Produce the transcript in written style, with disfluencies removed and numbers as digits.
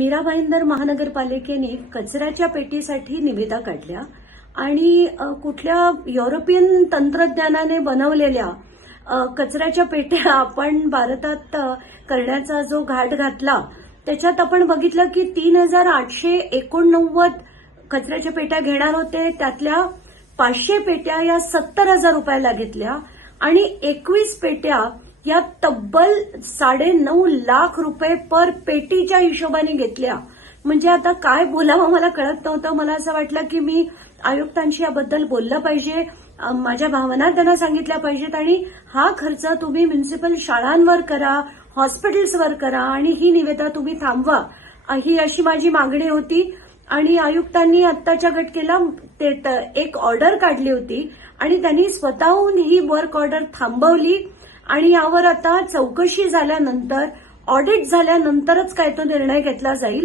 मीरा भाईंदर महानगरपालिकेने कचऱ्याच्या पेटीसाठी निविदा काढल्या आणि कुठल्या युरोपियन तंत्रज्ञानाने बनवलेल्या कचऱ्याच्या पेट्या आपण भारतात करण्याचा जो घाट घातला त्याच्यात आपण बघितलं की 3,889 कचऱ्याच्या पेट्या घेणार होते. त्यातल्या 500 पेट्या या 70,000 रुपयाला घेतल्या आणि 21 पेट्या या तब्बल 9.5 लाख रुपये पर पेटीच्या हिशोबाने घेतल्या. म्हणजे आता काय बोलावं मला कळत नव्हतं. मला असं वाटलं की मी आयुक्तांशी याबद्दल बोललं पाहिजे, माझ्या भावना त्यांना सांगितल्या पाहिजेत आणि हा खर्च तुम्ही म्युनिसिपल शाळांवर करा, हॉस्पिटल्सवर करा आणि ही निविदा तुम्ही थांबवा, ही अशी माझी मागणी होती. आणि आयुक्तांनी आत्ताच्या घटकेला एक ऑर्डर काढली होती आणि त्यांनी स्वतःहून ही वर्क ऑर्डर थांबवली आणि यावर आता चौकशी झाल्यानंतर, ऑडिट झाल्यानंतरच काय तो निर्णय घेतला जाईल.